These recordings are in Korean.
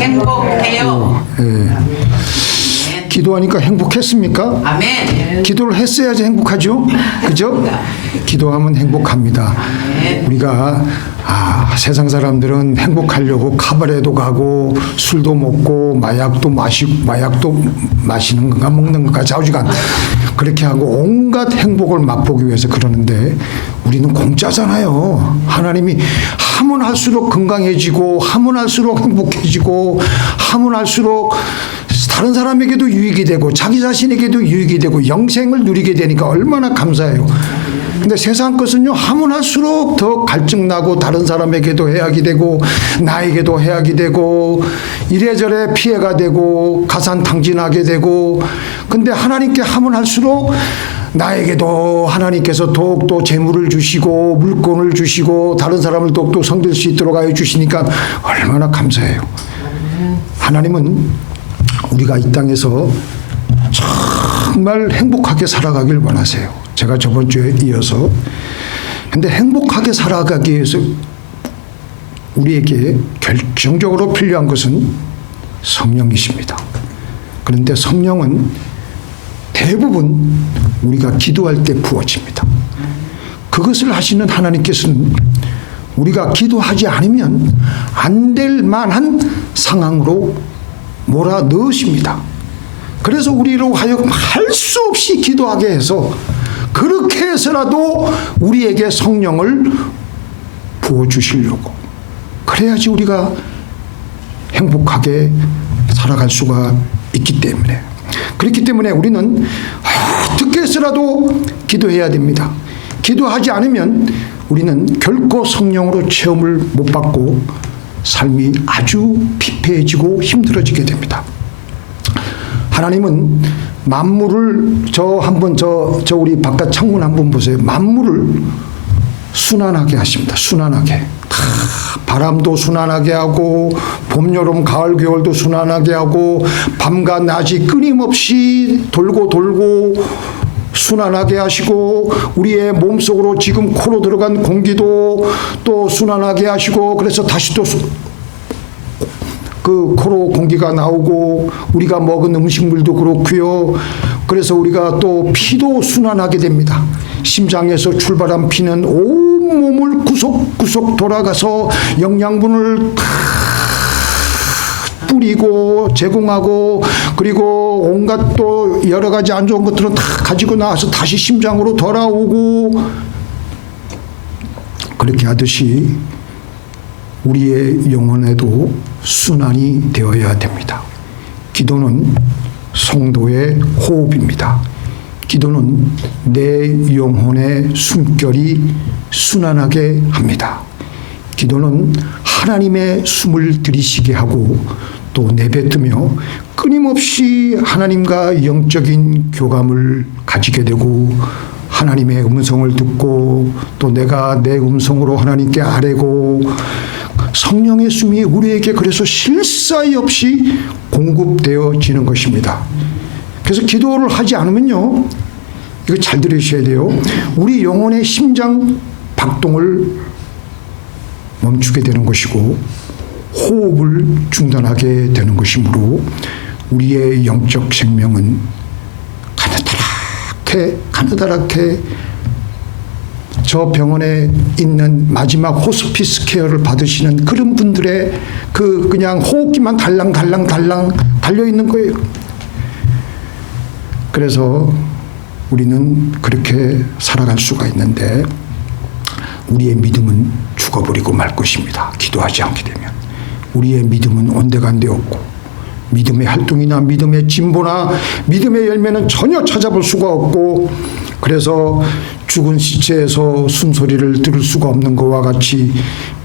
행복해요. 기도하니까 행복했습니까? 아멘. 기도를 했어야지 행복하죠. 그죠? 기도하면 행복합니다. 우리가 세상 사람들은 행복하려고 카바레도 가고 술도 먹고 마약도 마시는 건가 먹는 건가 좌우지간 그렇게 하고 온갖 행복을 맛보기 위해서 그러는데 우리는 공짜잖아요. 하나님이 하면 할수록 건강해지고 하면 할수록 행복해지고 하면 할수록 다른 사람에게도 유익이 되고 자기 자신에게도 유익이 되고 영생을 누리게 되니까 얼마나 감사해요. 근데 세상 것은요, 하면 할수록 더 갈증 나고 다른 사람에게도 해악이 되고 나에게도 해악이 되고 이래저래 피해가 되고 가산탕진하게 되고, 근데 하나님께 하면 할수록 나에게도 하나님께서 더욱더 재물을 주시고 물건을 주시고 다른 사람을 더욱더 성될 수 있도록 하여 주시니까 얼마나 감사해요. 하나님은 우리가 이 땅에서 정말 행복하게 살아가길 원하세요. 제가 저번 주에 이어서. 근데 행복하게 살아가기 위해서 우리에게 결정적으로 필요한 것은 성령이십니다. 그런데 성령은 대부분 우리가 기도할 때 부어집니다. 그것을 하시는 하나님께서는 우리가 기도하지 않으면 안 될 만한 상황으로 몰아 넣으십니다. 그래서 우리로 하여금 할 수 없이 기도하게 해서 그렇게 해서라도 우리에게 성령을 부어주시려고, 그래야지 우리가 행복하게 살아갈 수가 있기 때문에, 그렇기 때문에 우리는 어떻게 해서라도 기도해야 됩니다. 기도하지 않으면 우리는 결코 성령으로 체험을 못 받고 삶이 아주 피폐해지고 힘들어지게 됩니다. 하나님은 만물을 우리 바깥 창문 한번 보세요. 만물을 순환하게 하십니다. 순환하게. 바람도 순환하게 하고 봄, 여름, 가을, 겨울도 순환하게 하고 밤과 낮이 끊임없이 돌고 순환하게 하시고 우리의 몸속으로 지금 코로 들어간 공기도 또 순환하게 하시고, 그래서 다시 또 그 코로 공기가 나오고 우리가 먹은 음식물도 그렇고요. 그래서 우리가 또 피도 순환하게 됩니다. 심장에서 출발한 피는 온몸을 구석구석 돌아가서 영양분을 뿌리고 제공하고, 그리고 온갖 또 여러 가지 안 좋은 것들은 다 가지고 나와서 다시 심장으로 돌아오고, 그렇게 하듯이 우리의 영혼에도 순환이 되어야 됩니다. 기도는 성도의 호흡입니다. 기도는 내 영혼의 숨결이 순환하게 합니다. 기도는 하나님의 숨을 들이쉬게 하고 또 내뱉으며 끊임없이 하나님과 영적인 교감을 가지게 되고, 하나님의 음성을 듣고 또 내가 내 음성으로 하나님께 아뢰고, 성령의 숨이 우리에게 그래서 쉴 사이 없이 공급되어지는 것입니다. 그래서 기도를 하지 않으면요, 이거 잘 들으셔야 돼요. 우리 영혼의 심장 박동을 멈추게 되는 것이고 호흡을 중단하게 되는 것이므로 우리의 영적 생명은 가느다랗게 저 병원에 있는 마지막 호스피스 케어를 받으시는 그런 분들의 그냥 호흡기만 달랑 달려있는 거예요. 그래서 우리는 그렇게 살아갈 수가 있는데 우리의 믿음은 죽어버리고 말 것입니다. 기도하지 않게 되면. 우리의 믿음은 온데간데 없고 믿음의 활동이나 믿음의 진보나 믿음의 열매는 전혀 찾아볼 수가 없고, 그래서 죽은 시체에서 숨소리를 들을 수가 없는 것과 같이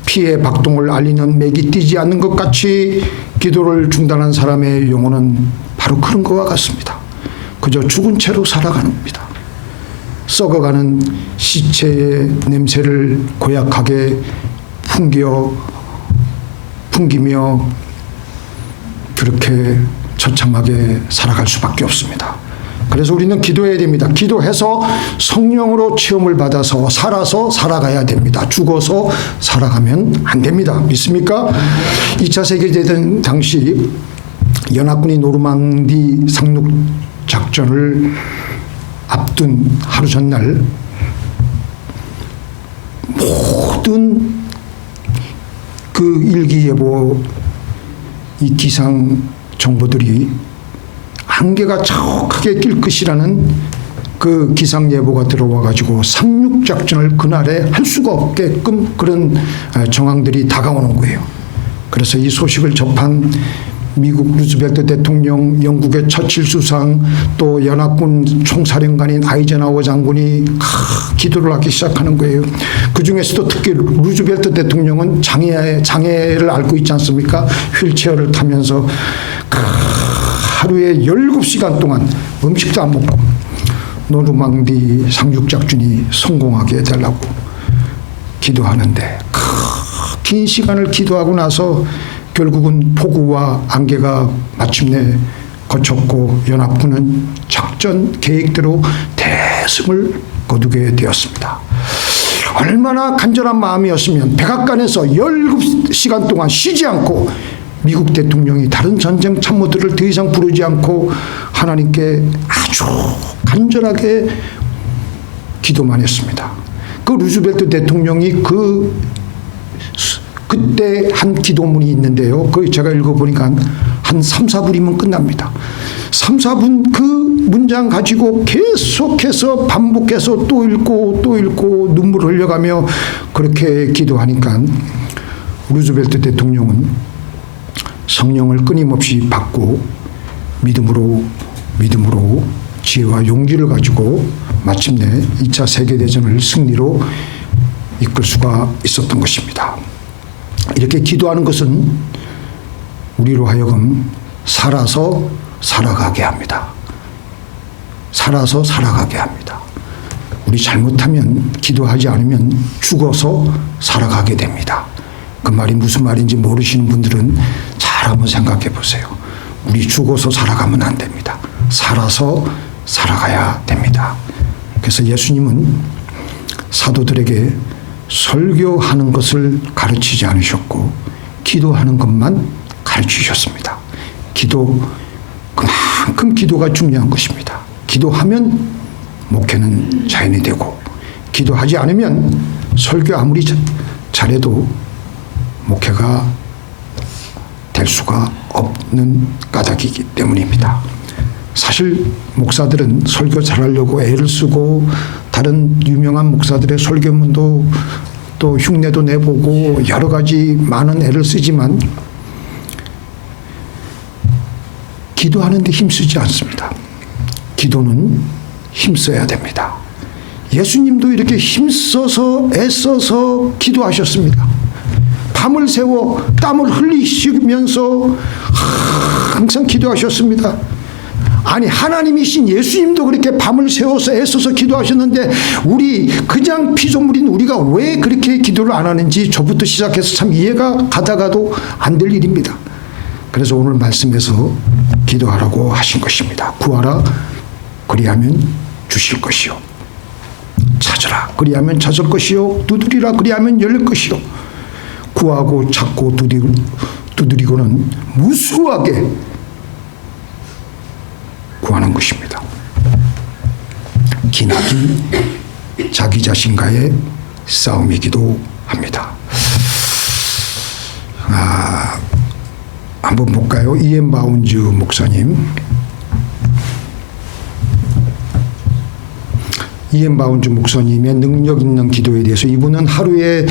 피의 박동을 알리는 맥이 뛰지 않는 것 같이 기도를 중단한 사람의 영혼은 바로 그런 것과 같습니다. 그저 죽은 채로 살아가는 겁니다. 썩어가는 시체의 냄새를 고약하게 풍기며 그렇게 처참하게 살아갈 수밖에 없습니다. 그래서 우리는 기도해야 됩니다. 기도해서 성령으로 체험을 받아서 살아서 살아가야 됩니다. 죽어서 살아가면 안 됩니다. 믿습니까? 2차 세계대전 당시 연합군이 노르망디 상륙 작전을 앞둔 하루 전날 모든 그 일기예보 이 기상 정보들이 안개가 자욱하게 낄 것이라는 그 기상 예보가 들어와 가지고 상륙 작전을 그날에 할 수가 없게끔 그런 정황들이 다가오는 거예요. 그래서 이 소식을 접한 미국 루즈벨트 대통령, 영국의 처칠 수상, 또 연합군 총사령관인 아이젠하워 장군이 기도를 하기 시작하는 거예요. 그 중에서도 특히 루즈벨트 대통령은 장애를 앓고 있지 않습니까? 휠체어를 타면서 하루에 17시간 동안 음식도 안 먹고 노르망디 상륙작전이 성공하게 해달라고 기도하는데 긴 시간을 기도하고 나서 결국은 폭우와 안개가 마침내 거쳤고 연합군은 작전 계획대로 대승을 거두게 되었습니다. 얼마나 간절한 마음이었으면 백악관에서 17시간 동안 쉬지 않고 미국 대통령이 다른 전쟁 참모들을 더 이상 부르지 않고 하나님께 아주 간절하게 기도만 했습니다. 그 루즈벨트 대통령이 그때 한 기도문이 있는데요. 그 제가 읽어보니까 한 3, 4분이면 끝납니다. 3, 4분 그 문장 가지고 계속해서 반복해서 또 읽고 또 읽고 눈물을 흘려가며 그렇게 기도하니까 루즈벨트 대통령은 성령을 끊임없이 받고 믿음으로 지혜와 용기를 가지고 마침내 2차 세계대전을 승리로 이끌 수가 있었던 것입니다. 이렇게 기도하는 것은 우리로 하여금 살아서 살아가게 합니다. 살아서 살아가게 합니다. 우리 잘못하면 기도하지 않으면 죽어서 살아가게 됩니다. 그 말이 무슨 말인지 모르시는 분들은 잘 한번 생각해 보세요. 우리 죽어서 살아가면 안 됩니다. 살아서 살아가야 됩니다. 그래서 예수님은 사도들에게 설교하는 것을 가르치지 않으셨고 기도하는 것만 가르치셨습니다. 그만큼 기도가 중요한 것입니다. 기도하면 목회는 자연이 되고 기도하지 않으면 설교 아무리 잘해도 목회가 될 수가 없는 까닭이기 때문입니다. 사실 목사들은 설교 잘하려고 애를 쓰고 다른 유명한 목사들의 설교문도 또 흉내도 내보고 여러 가지 많은 애를 쓰지만 기도하는 데 힘쓰지 않습니다. 기도는 힘써야 됩니다. 예수님도 이렇게 힘써서 애써서 기도하셨습니다. 밤을 새워 땀을 흘리시면서 항상 기도하셨습니다. 아니 하나님이신 예수님도 그렇게 밤을 새워서 애써서 기도하셨는데 우리 그냥 피조물인 우리가 왜 그렇게 기도를 안 하는지 저부터 시작해서 참 이해가 가다가도 안 될 일입니다. 그래서 오늘 말씀에서 기도하라고 하신 것입니다. 구하라 그리하면 주실 것이요 찾으라 그리하면 찾을 것이요 두드리라 그리하면 열릴 것이요 구하고 찾고 두드리고는 무수하게 구하는 것입니다. 기나긴 자기 자신과의 싸움이기도 합니다. 한번 볼까요? 이엔 바운즈 목사님. 이엔 바운즈 목사님의 능력 있는 기도에 대해서 이분은 하루에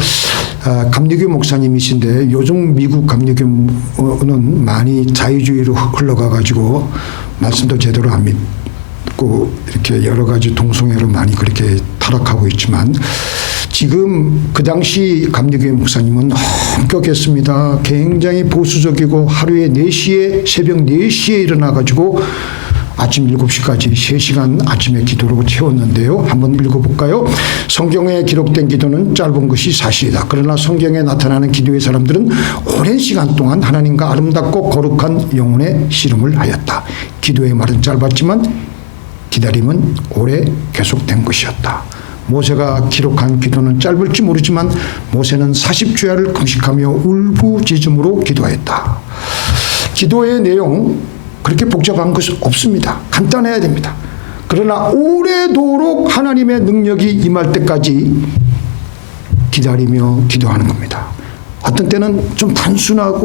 감리교 목사님이신데 요즘 미국 감리교는 많이 자유주의로 흘러가가지고 말씀도 제대로 안 믿고 이렇게 여러 가지 동성애로 많이 그렇게 타락하고 있지만 지금 그 당시 감리교의 목사님은 엄격했습니다. 굉장히 보수적이고 하루에 4시에 새벽 4시에 일어나가지고 아침 7시까지 3시간 아침에 기도로 채웠는데요. 한번 읽어볼까요? 성경에 기록된 기도는 짧은 것이 사실이다. 그러나 성경에 나타나는 기도의 사람들은 오랜 시간 동안 하나님과 아름답고 거룩한 영혼의 씨름을 하였다. 기도의 말은 짧았지만 기다림은 오래 계속된 것이었다. 모세가 기록한 기도는 짧을지 모르지만 모세는 40주야를 금식하며 울부짖음으로 기도했다. 기도의 내용 그렇게 복잡한 것은 없습니다. 간단해야 됩니다. 그러나 오래도록 하나님의 능력이 임할 때까지 기다리며 기도하는 겁니다. 어떤 때는 좀 단순한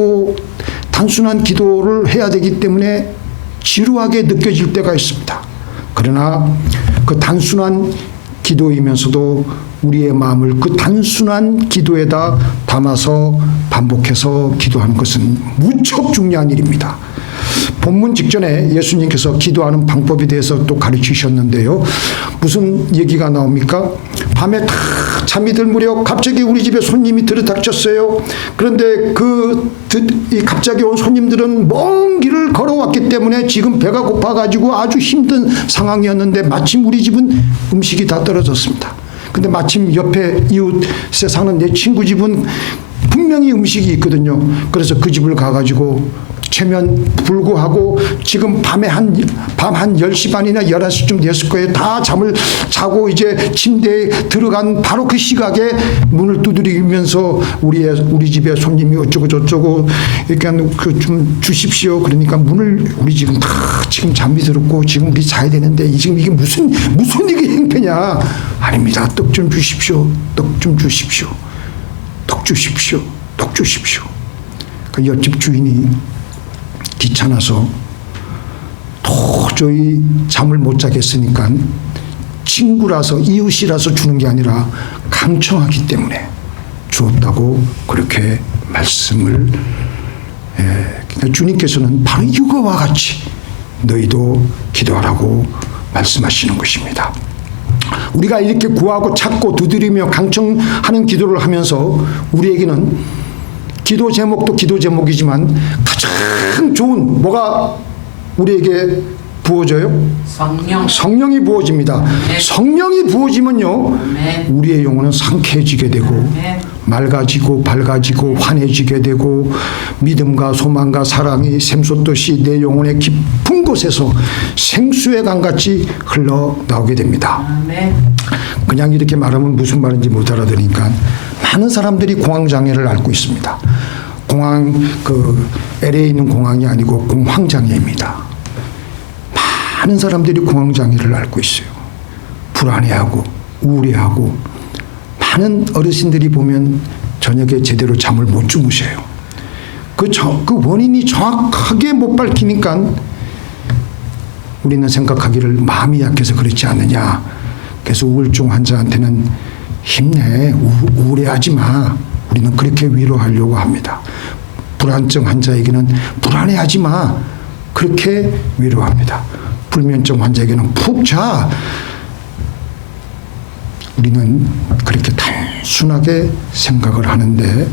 기도를 해야 되기 때문에 지루하게 느껴질 때가 있습니다. 그러나 그 단순한 기도이면서도 우리의 마음을 그 단순한 기도에다 담아서 반복해서 기도하는 것은 무척 중요한 일입니다. 본문 직전에 예수님께서 기도하는 방법에 대해서 또 가르치셨는데요. 무슨 얘기가 나옵니까? 밤에 다 잠이 들 무렵 갑자기 우리 집에 손님이 들이닥쳤어요. 그런데 갑자기 온 손님들은 먼 길을 걸어왔기 때문에 지금 배가 고파가지고 아주 힘든 상황이었는데 마침 우리 집은 음식이 다 떨어졌습니다. 근데 마침 옆에 이웃에 사는 내 친구 집은 분명히 음식이 있거든요. 그래서 그 집을 가가지고 최면 불구하고 지금 밤 한 10시 반이나 11시쯤 됐을 거예요. 다 잠을 자고 이제 침대에 들어간 바로 그 시각에 문을 두드리면서 우리 집에 손님이 어쩌고 저쩌고 이렇게 좀 주십시오. 그러니까 문을 우리 지금 다 지금 잠이 들었고 지금 우리 자야 되는데 지금 이게 무슨 이게 행패냐. 아닙니다. 떡 좀 주십시오. 떡 좀 주십시오. 떡 주십시오. 떡 주십시오. 그 옆집 주인이 귀찮아서 도저히 잠을 못 자겠으니까 친구라서 이웃이라서 주는 게 아니라 강청하기 때문에 주었다고 그렇게 말씀을 그러니까 주님께서는 바로 이거와 같이 너희도 기도하라고 말씀하시는 것입니다. 우리가 이렇게 구하고 찾고 두드리며 강청하는 기도를 하면서 우리에게는 기도 제목도 기도 제목이지만 가장 좋은 뭐가 우리에게 부어져요? 성령이 부어집니다. 성령이 부어지면요 우리의 영혼은 상쾌해지게 되고 맑아지고 밝아지고 환해지게 되고 믿음과 소망과 사랑이 샘솟듯이 내 영혼의 깊은 곳에서 생수의 강같이 흘러나오게 됩니다. 그냥 이렇게 말하면 무슨 말인지 못 알아들으니까 많은 사람들이 공황장애를 앓고 있습니다. LA에 있는 공항이 아니고 공황장애입니다. 많은 사람들이 공황장애를 앓고 있어요. 불안해하고 우울해하고 많은 어르신들이 보면 저녁에 제대로 잠을 못 주무셔요. 그 원인이 정확하게 못 밝히니까 우리는 생각하기를 마음이 약해서 그렇지 않느냐. 그래서 우울증 환자한테는 힘내, 우울해하지 마. 우리는 그렇게 위로하려고 합니다. 불안증 환자에게는 불안해하지 마. 그렇게 위로합니다. 불면증 환자에게는 푹 자. 우리는 그렇게 단순하게 생각을 하는데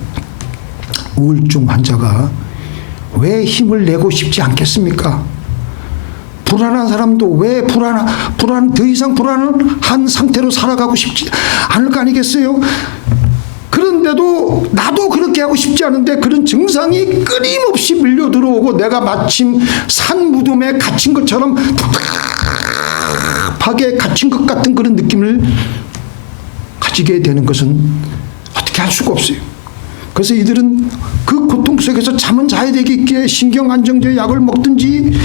우울증 환자가 왜 힘을 내고 싶지 않겠습니까? 불안한 사람도 왜 더 이상 불안한 상태로 살아가고 싶지 않을 거 아니겠어요? 그런데도 나도 그렇게 하고 싶지 않은데 그런 증상이 끊임없이 밀려 들어오고 내가 마침 산 무덤에 갇힌 것처럼 답답하게 갇힌 것 같은 그런 느낌을 가지게 되는 것은 어떻게 할 수가 없어요. 그래서 이들은 그 고통 속에서 잠은 자야 되겠기에 신경안정제 약을 먹든지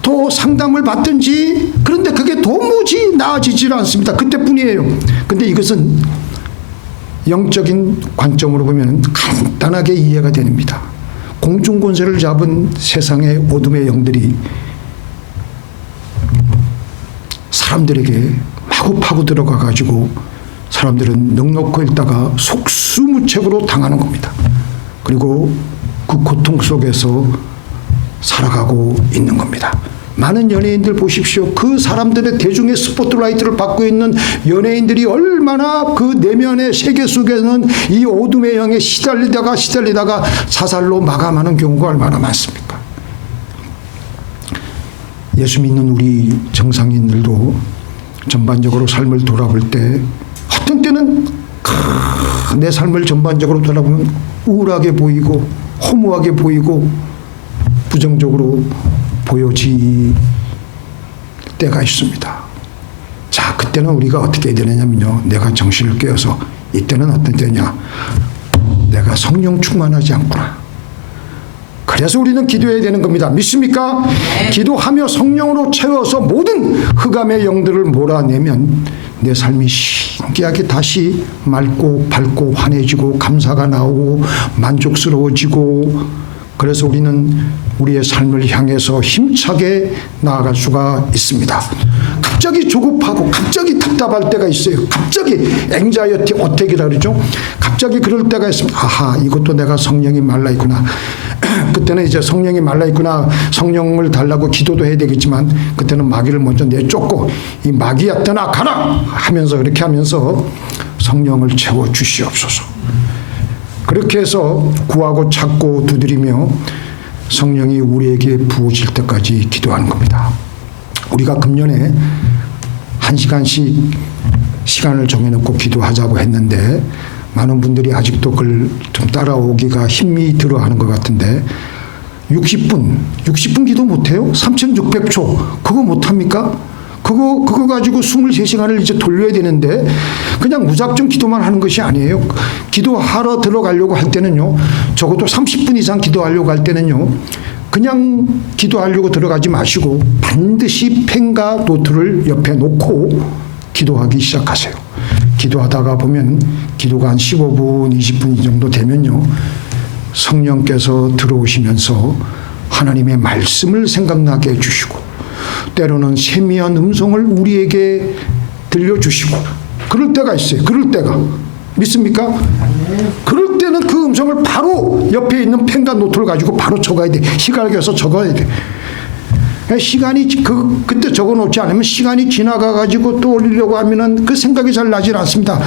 또 상담을 받든지 그런데 그게 도무지 나아지질 않습니다. 그때뿐이에요. 근데 이것은 영적인 관점으로 보면 간단하게 이해가 됩니다. 공중권세를 잡은 세상의 어둠의 영들이 사람들에게 마구 파고 들어가 가지고 사람들은 넉넉히 있다가 속수무책으로 당하는 겁니다. 그리고 그 고통 속에서 살아가고 있는 겁니다. 많은 연예인들 보십시오. 그 사람들의 대중의 스포트라이트를 받고 있는 연예인들이 얼마나 그 내면의 세계 속에는 이 어둠의 영에 시달리다가 자살로 마감하는 경우가 얼마나 많습니까? 예수 믿는 우리 정상인들도 전반적으로 삶을 돌아볼 때 어떤 때는 내 삶을 전반적으로 돌아보면 우울하게 보이고 허무하게 보이고 부정적으로 보여질 때가 있습니다. 그때는 우리가 어떻게 해야 되느냐면요, 내가 정신을 깨워서 이때는 어떤 때냐, 내가 성령 충만하지 않구나. 그래서 우리는 기도해야 되는 겁니다. 믿습니까? 기도하며 성령으로 채워서 모든 흑암의 영들을 몰아내면 내 삶이 신기하게 다시 맑고 밝고 환해지고 감사가 나오고 만족스러워지고, 그래서 우리는 우리의 삶을 향해서 힘차게 나아갈 수가 있습니다. 갑자기 조급하고 갑자기 답답할 때가 있어요. 갑자기 앵자이어티 어택이라 그러죠. 갑자기 그럴 때가 있으면 아하, 이것도 내가 성령이 말라 있구나. 그때는 이제 성령이 말라 있구나, 성령을 달라고 기도도 해야 되겠지만, 그때는 마귀를 먼저 내쫓고 이 마귀야 떠나가라 하면서, 그렇게 하면서 성령을 채워 주시옵소서. 그렇게 해서 구하고 찾고 두드리며 성령이 우리에게 부어질 때까지 기도하는 겁니다. 우리가 금년에 1시간씩 시간을 정해놓고 기도하자고 했는데, 많은 분들이 아직도 그걸 좀 따라오기가 힘이 들어하는 것 같은데, 60분 기도 못해요? 3600초 그거 못합니까? 그거 가지고 23시간을 이제 돌려야 되는데, 그냥 무작정 기도만 하는 것이 아니에요. 기도하러 들어가려고 할 때는요, 적어도 30분 이상 기도하려고 할 때는요, 그냥 기도하려고 들어가지 마시고 반드시 펜과 노트를 옆에 놓고 기도하기 시작하세요. 기도하다가 보면 기도가 한 15분, 20분 정도 되면요, 성령께서 들어오시면서 하나님의 말씀을 생각나게 해주시고, 때로는 세미한 음성을 우리에게 들려주시고, 그럴 때가 있어요. 그럴 때가. 믿습니까? 그럴 때는 그 음성을 바로 옆에 있는 펜과 노트를 가지고 바로 적어야 돼. 시간을 겨서 적어야 돼. 시간이 그때 적어놓지 않으면 시간이 지나가가지고 또 올리려고 하면은 그 생각이 잘 나질 않습니다.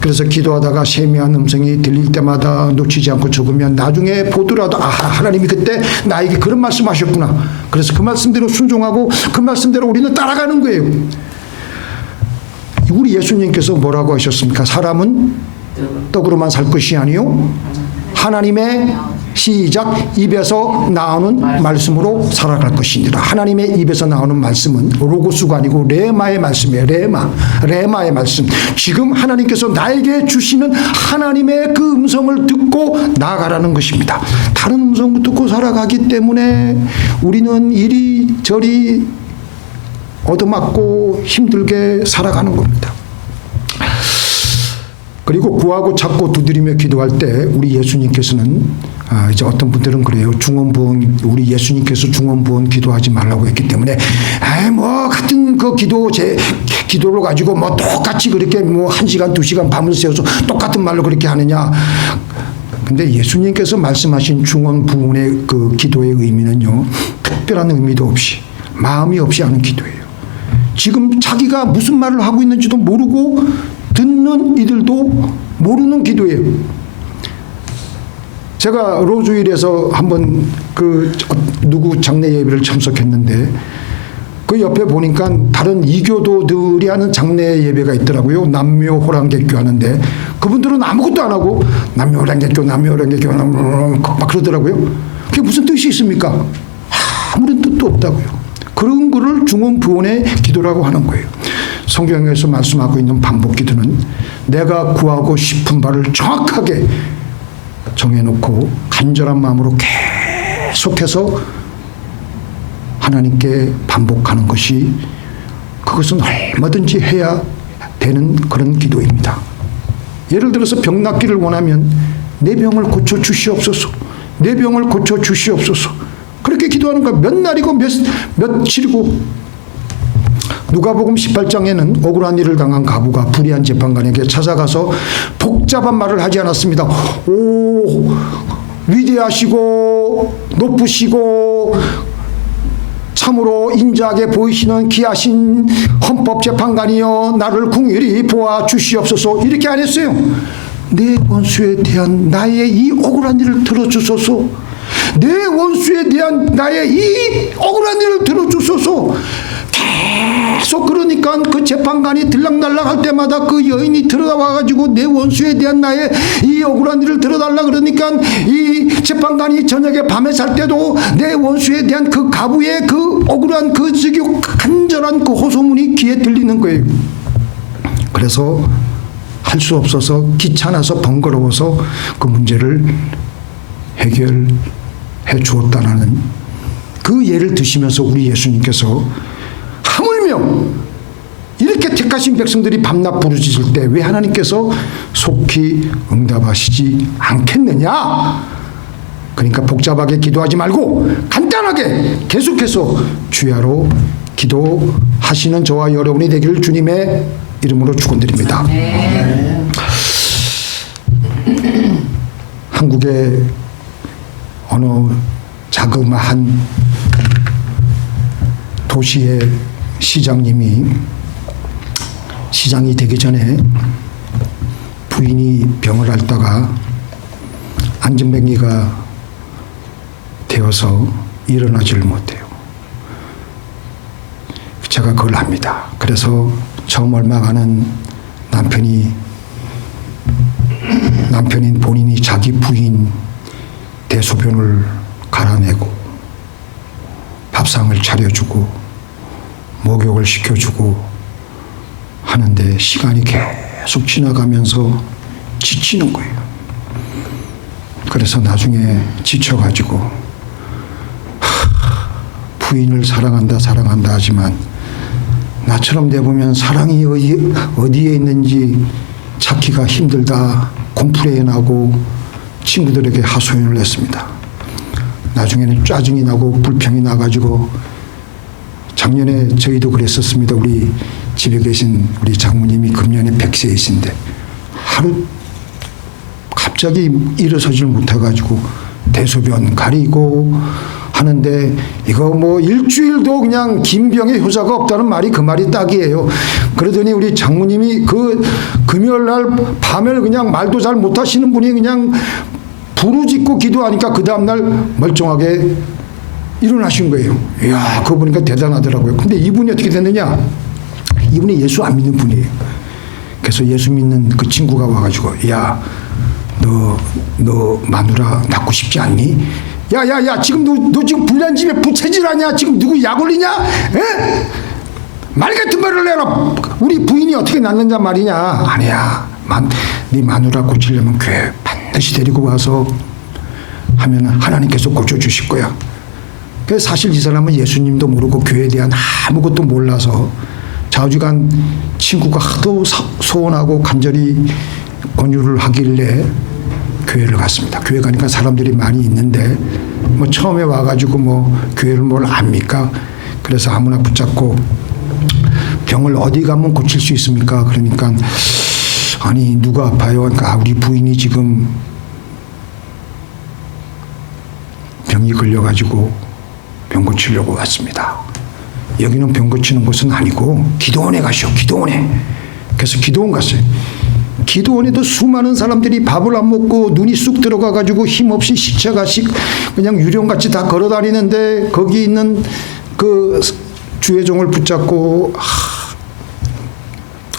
그래서 기도하다가 세미한 음성이 들릴 때마다 놓치지 않고 적으면 나중에 보더라도 아하, 하나님이 그때 나에게 그런 말씀하셨구나. 그래서 그 말씀대로 순종하고 그 말씀대로 우리는 따라가는 거예요. 우리 예수님께서 뭐라고 하셨습니까? 사람은 떡으로만 살 것이 아니요 하나님의 시작 입에서 나오는 말씀으로 살아갈 것이니라. 하나님의 입에서 나오는 말씀은 로고스가 아니고 레마의 말씀이에요. 레마의 말씀. 지금 하나님께서 나에게 주시는 하나님의 그 음성을 듣고 나아가라는 것입니다. 다른 음성 듣고 살아가기 때문에 우리는 이리저리 얻어맞고 힘들게 살아가는 겁니다. 그리고 구하고 찾고 두드리며 기도할 때 우리 예수님께서는 이제 어떤 분들은 그래요. 중언부언, 우리 예수님께서 중언부언 기도하지 말라고 했기 때문에 뭐 같은 그 기도를 가지고 뭐 똑같이 그렇게 뭐 1시간 2시간 밤을 새워서 똑같은 말로 그렇게 하느냐. 근데 예수님께서 말씀하신 중언부언의 그 기도의 의미는요, 특별한 의미도 없이 마음이 없이 하는 기도예요. 지금 자기가 무슨 말을 하고 있는지도 모르고 듣는 이들도 모르는 기도예요. 제가 로즈윌에서 한번 그 누구 장례 예배를 참석했는데, 그 옆에 보니까 다른 이교도들이 하는 장례 예배가 있더라고요. 남묘 호랑객교 하는데 그분들은 아무것도 안 하고 남묘 호랑객교 막 그러더라고요. 그게 무슨 뜻이 있습니까? 아무런 뜻도 없다고요. 그런 거를 중언부언의 기도라고 하는 거예요. 성경에서 말씀하고 있는 반복 기도는 내가 구하고 싶은 바를 정확하게 정해놓고 간절한 마음으로 계속해서 하나님께 반복하는 것이, 그것은 얼마든지 해야 되는 그런 기도입니다. 예를 들어서 병 낫기를 원하면 내 병을 고쳐 주시옵소서, 내 병을 고쳐 주시옵소서, 그렇게 기도하는 거야. 몇 날이고 며칠이고. 누가복음 18장에는 억울한 일을 당한 과부가 불의한 재판관에게 찾아가서 복잡한 말을 하지 않았습니다. 오, 위대하시고 높으시고 참으로 인자하게 보이시는 귀하신 헌법재판관이여, 나를 궁휼히 보아 주시옵소서, 이렇게 안 했어요. 내 원수에 대한 나의 이 억울한 일을 들어주소서, 내 원수에 대한 나의 이 억울한 일을 들어주소서. 계속 그러니까 그 재판관이 들락날락 할 때마다 그 여인이 들어와가지고 내 원수에 대한 나의 이 억울한 일을 들어달라 그러니까 이 재판관이 저녁에 밤에 잘 때도 내 원수에 대한 그 가부의 그 억울한 그 간절한 그 호소문이 귀에 들리는 거예요. 그래서 할 수 없어서 귀찮아서 번거로워서 그 문제를 해결해 주었다는 그 예를 드시면서 우리 예수님께서 하물며 이렇게 택하신 백성들이 밤낮 부르짖을 때 왜 하나님께서 속히 응답하시지 않겠느냐? 그러니까 복잡하게 기도하지 말고 간단하게 계속해서 주야로 기도하시는 저와 여러분이 되기를 주님의 이름으로 축원드립니다. 한국의 어느 자그마한 도시의 시장님이 시장이 되기 전에 부인이 병을 앓다가 안전뱅이가 되어서 일어나지를 못해요. 제가 그걸 압니다. 그래서 처음 얼마 가는 남편인 본인이 자기 부인 대소변을 갈아내고 밥상을 차려주고 목욕을 시켜주고 하는데 시간이 계속 지나가면서 지치는 거예요. 그래서 나중에 지쳐가지고 부인을 사랑한다 하지만 나처럼 돼보면 사랑이 어디에 있는지 찾기가 힘들다 공풀이 나고 친구들에게 하소연을 했습니다. 나중에는 짜증이 나고 불평이 나가지고 작년에 저희도 그랬었습니다. 우리 집에 계신 우리 장모님이 금년에 100세이신데 하루 갑자기 일어서질 못해가지고 대소변 가리고 하는데 이거 뭐 일주일도 그냥 김병의 효자가 없다는 말이 그 말이 딱이에요. 그러더니 우리 장모님이 그 금요일 날 밤을 그냥 말도 잘 못하시는 분이 그냥 부르짖고 기도하니까 그 다음날 멀쩡하게 일어나신 거예요. 이야, 그거 보니까 대단하더라고요. 근데 이분이 어떻게 됐느냐? 이분이 예수 안 믿는 분이에요. 그래서 예수 믿는 그 친구가 와가지고 야, 너 마누라 낳고 싶지 않니? 야, 지금 너 지금 불난 집에 부채질하냐? 지금 누구 약 올리냐? 에? 말 같은 말을 해라. 우리 부인이 어떻게 낳는단 말이냐? 아니야. 네 마누라 고치려면 교회 반드시 데리고 와서 하면 하나님께서 고쳐주실 거야. 그래서 사실 이 사람은 예수님도 모르고 교회에 대한 아무것도 몰라서 좌우지간 친구가 하도 소원하고 간절히 권유를 하길래 교회를 갔습니다. 교회 가니까 사람들이 많이 있는데 뭐 처음에 와가지고 뭐 교회를 뭘 압니까? 그래서 아무나 붙잡고 병을 어디 가면 고칠 수 있습니까? 그러니까 아니 누가 아파요? 그러니까 우리 부인이 지금 병이 걸려가지고 병 고치려고 왔습니다. 여기는 병 고치는 곳은 아니고 기도원에 가시오. 기도원에. 그래서 기도원 갔어요. 기도원에도 수많은 사람들이 밥을 안 먹고 눈이 쑥 들어가가지고 힘없이 시체가씩 그냥 유령같이 다 걸어다니는데 거기 있는 그 주의 종을 붙잡고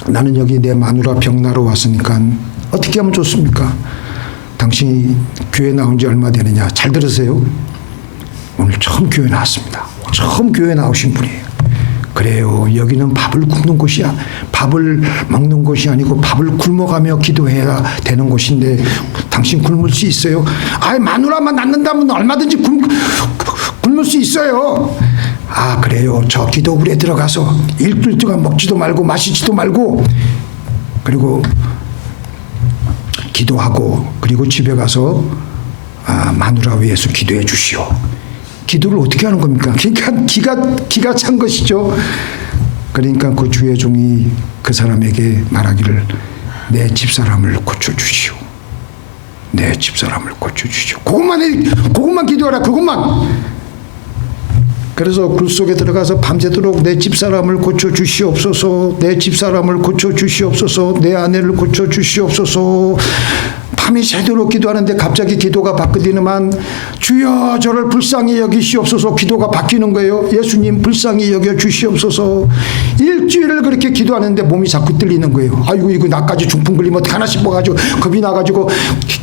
나는 여기 내 마누라 병나러 왔으니까 어떻게 하면 좋습니까? 당신이 교회 나온 지 얼마 되느냐? 잘 들으세요. 오늘 처음 교회 나왔습니다. 처음 교회 나오신 분이에요. 그래요. 여기는 밥을 굶는 곳이야. 밥을 먹는 곳이 아니고 밥을 굶어가며 기도해야 되는 곳인데 당신 굶을 수 있어요? 아이 마누라만 낳는다면 얼마든지 굶을 수 있어요. 아 그래요. 저 기도굴에 들어가서 일주일 동안 먹지도 말고 마시지도 말고 그리고 기도하고 그리고 집에 가서 마누라 위해서 기도해 주시오. 기도를 어떻게 하는 겁니까? 그러니까 기가 찬 것이죠. 그러니까 그 주의 종이 그 사람에게 말하기를 내 집사람을 고쳐주시오. 내 집사람을 고쳐주시오. 그것만 기도하라. 그것만. 그래서 굴 속에 들어가서 밤새도록 내 집사람을 고쳐주시옵소서. 내 집사람을 고쳐주시옵소서. 내 아내를 고쳐주시옵소서. 밤이 새도록 기도하는데 갑자기 기도가 바뀌더니만 주여 저를 불쌍히 여기시옵소서. 기도가 바뀌는 거예요. 예수님 불쌍히 여겨 주시옵소서. 일주일을 그렇게 기도하는데 몸이 자꾸 떨리는 거예요. 아이고 이거 나까지 중풍 걸리면 어떡하나 싶어가지고 겁이 나가지고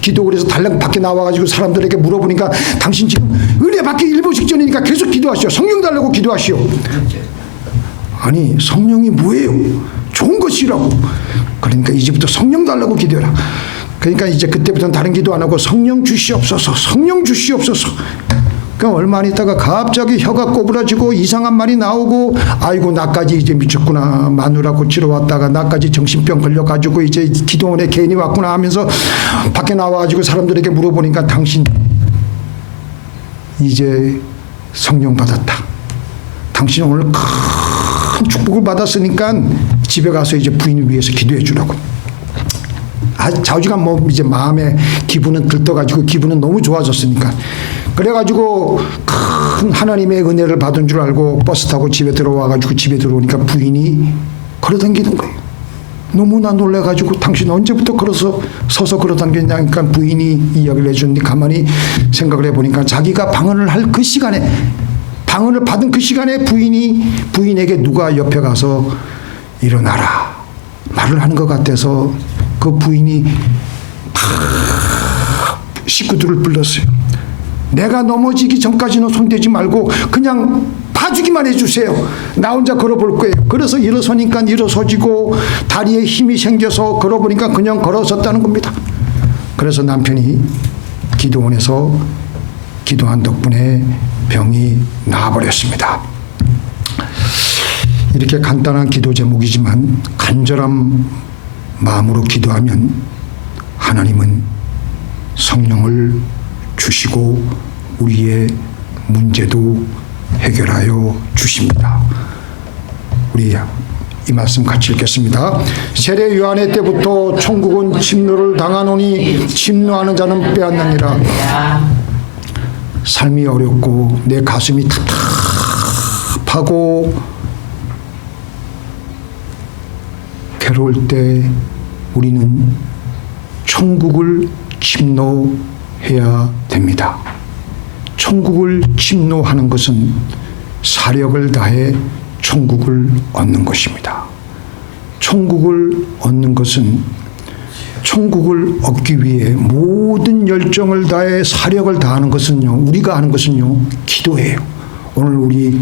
기도를 해서 달랑 밖에 나와가지고 사람들에게 물어보니까 당신 지금 은혜 받기 일부 직전이니까 계속 기도하시오. 성령 달라고 기도하시오. 아니 성령이 뭐예요? 좋은 것이라고. 그러니까 이제부터 성령 달라고 기도해라. 그러니까 이제 그때부터는 다른 기도 안 하고 성령 주시옵소서, 성령 주시옵소서. 그러니까 얼마 안 있다가 갑자기 혀가 꼬부라지고 이상한 말이 나오고, 아이고 나까지 이제 미쳤구나, 마누라 고치러 왔다가 나까지 정신병 걸려가지고 이제 기도원에 괜히 왔구나 하면서 밖에 나와가지고 사람들에게 물어보니까 당신 이제 성령 받았다, 당신 오늘 큰 축복을 받았으니까 집에 가서 이제 부인을 위해서 기도해 주라고. 좌우지간 뭐 이제 마음에 기분은 들떠가지고 기분은 너무 좋아졌으니까, 그래가지고 큰 하나님의 은혜를 받은 줄 알고 버스 타고 집에 들어와가지고 집에 들어오니까 부인이 걸어다니는 거예요. 너무나 놀래가지고 당신 언제부터 서서 걸어다니냐니까 부인이 이야기를 해주는데, 가만히 생각을 해보니까 자기가 방언을 할 그 시간에, 방언을 받은 그 시간에 부인에게 누가 옆에 가서 일어나라 말을 하는 것 같아서 그 부인이 식구들을 불렀어요. 내가 넘어지기 전까지는 손대지 말고 그냥 봐주기만 해주세요. 나 혼자 걸어볼 거예요. 그래서 일어서니까 일어서지고 다리에 힘이 생겨서 걸어보니까 그냥 걸어섰다는 겁니다. 그래서 남편이 기도원에서 기도한 덕분에 병이 나아버렸습니다. 이렇게 간단한 기도 제목이지만 간절한 마음으로 기도하면 하나님은 성령을 주시고 우리의 문제도 해결하여 주십니다. 우리 이 말씀 같이 읽겠습니다. 세례 요한의 때부터 천국은 침노를 당하노니 침노하는 자는 빼앗느니라. 삶이 어렵고 내 가슴이 답답하고 괴로울 때 우리는 천국을 침노해야 됩니다. 천국을 침노하는 것은 사력을 다해 천국을 얻는 것입니다. 천국을 얻는 것은 천국을 얻기 위해 모든 열정을 다해 사력을 다하는 것은요, 우리가 하는 것은요, 기도예요. 오늘 우리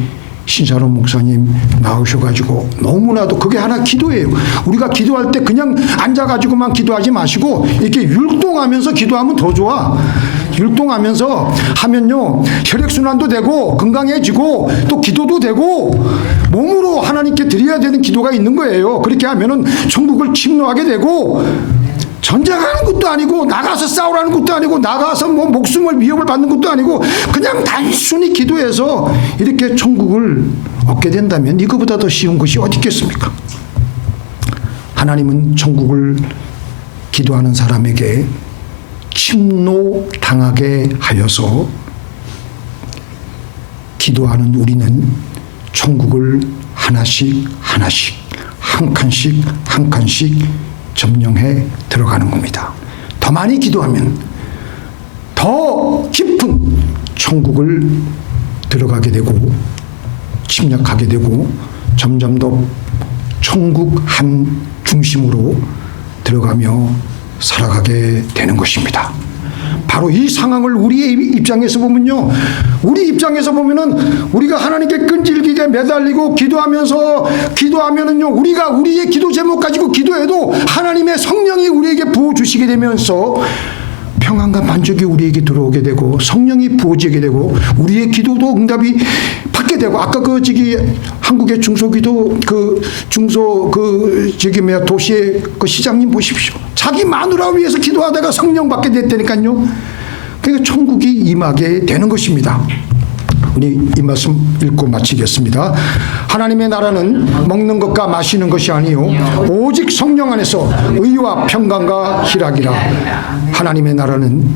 신사로 목사님 나오셔가지고 너무나도 그게 하나 기도예요. 우리가 기도할 때 그냥 앉아가지고만 기도하지 마시고 이렇게 율동하면서 기도하면 더 좋아. 율동하면서 하면요, 혈액순환도 되고 건강해지고 또 기도도 되고 몸으로 하나님께 드려야 되는 기도가 있는 거예요. 그렇게 하면은 천국을 침노하게 되고, 전쟁하는 것도 아니고 나가서 싸우라는 것도 아니고 나가서 뭐 목숨을 위협을 받는 것도 아니고 그냥 단순히 기도해서 이렇게 천국을 얻게 된다면 이거보다 더 쉬운 것이 어디 있겠습니까? 하나님은 천국을 기도하는 사람에게 침노당하게 하여서 기도하는 우리는 천국을 하나씩 하나씩 한 칸씩 한 칸씩 점령해 들어가는 겁니다. 더 많이 기도하면 더 깊은 천국을 들어가게 되고 침략하게 되고 점점 더 천국 한 중심으로 들어가며 살아가게 되는 것입니다. 바로 이 상황을 우리의 입장에서 보면요, 우리 입장에서 보면은 우리가 하나님께 끈질기게 매달리고 기도하면은요, 우리가 우리의 기도 제목 가지고 기도해도 하나님의 성령이 우리에게 부어 주시게 되면서 평안과 만족이 우리에게 들어오게 되고 성령이 부어지게 되고 우리의 기도도 응답이 받게 되고, 아까 한국의 중소기도 도시의 그 시장님 보십시오. 자기 마누라 위해서 기도하다가 성령 받게 됐다니까요. 그러니까 천국이 임하게 되는 것입니다. 우리 이 말씀 읽고 마치겠습니다. 하나님의 나라는 먹는 것과 마시는 것이 아니요 오직 성령 안에서 의와 평강과 희락이라. 하나님의 나라는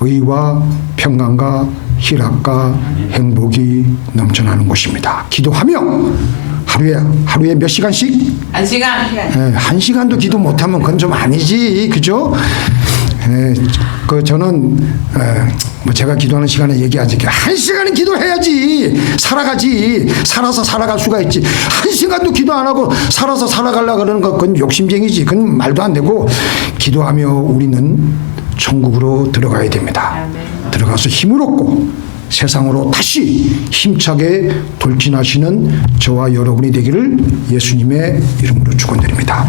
의와 평강과 희락과 행복이 넘쳐나는 것입니다. 기도하며 하루에 몇 시간씩? 1시간. 네, 1시간도 기도 못하면 그건 좀 아니지, 그죠? 네, 저는 제가 기도하는 시간에 얘기하지, 1시간은 기도해야지 살아서 살아갈 수가 있지. 1시간도 기도 안 하고 살아서 살아가려고 그러는 건 그건 욕심쟁이지. 그건 말도 안 되고, 기도하며 우리는 천국으로 들어가야 됩니다. 들어가서 힘을 얻고 세상으로 다시 힘차게 돌진하시는 저와 여러분이 되기를 예수님의 이름으로 축원드립니다.